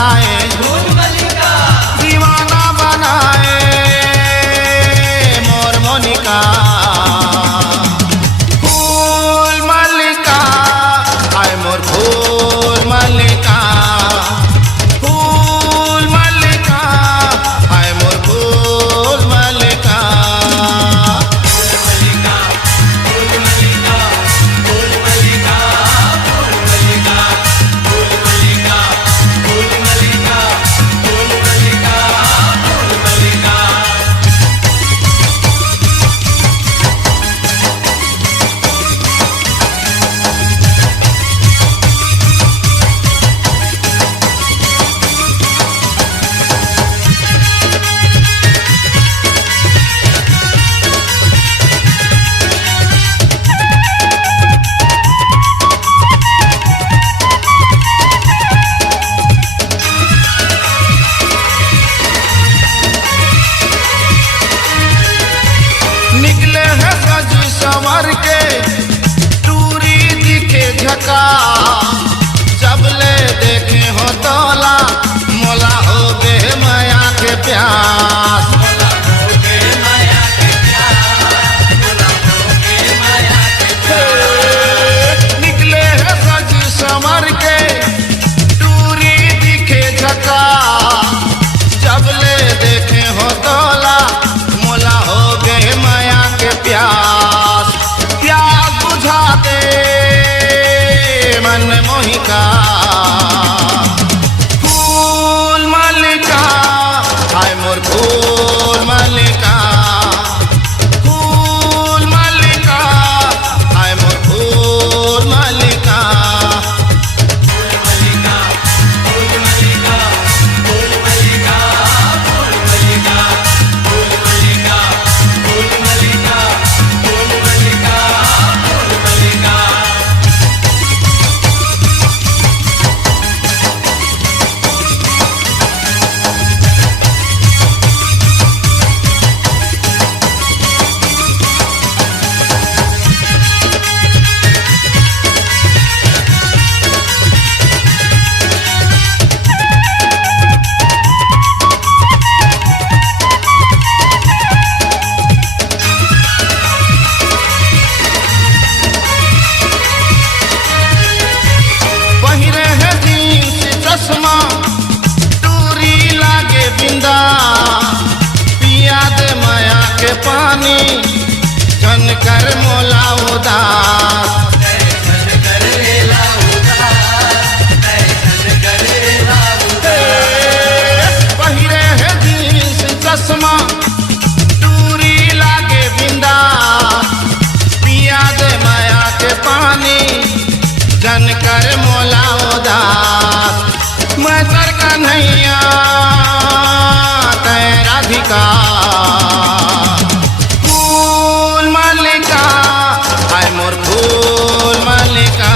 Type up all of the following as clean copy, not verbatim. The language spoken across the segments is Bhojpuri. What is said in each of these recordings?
सताए, दीवाना बनाए मोर मोनिका। फूल मल्लिका आए मोर फूल मल्लिका, फूल मल्लिका आए मोर फूल मल्लिका। निकले है सज संवर के टूरी दिखे झका, जब ले देखे हो तोला मोला हो गे माया के प्यास। निकले है सज संवर के टूरी दिखे झका, जब ले देखे हो तोला मोला हो गे माया के प्यास। प्यास बुझा दे मन मोहिका, फूल मल्लिका हाय मोर फूल मल्लिका, फूल मल्लिका हाय मोर फूल मल्लिका। चश्मा टूरी लागे बिंदा, पिया दे माया के पानी जन कर मोला उदास। पहिरे है जींस चश्मा टूरी लागे बिंदा, पिया दे माया के पानी जन कर मोला उदास। मैं तर कन्हैया तै राधिका, फूल मल्लिका आय मोर फूल मल्लिका,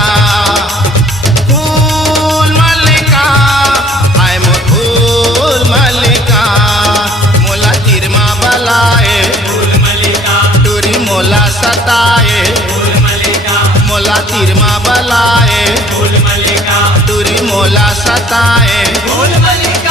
फूल मल्लिका आय मोर फूल मल्लिका। मोला तिरमा बलाए फूल मल्लिका, टूरी मोला सताए फूल मल्लिका, मोला तिरमा बलाए फूल मल्लिका, टूरी मोला सताए फूल मल्लिका।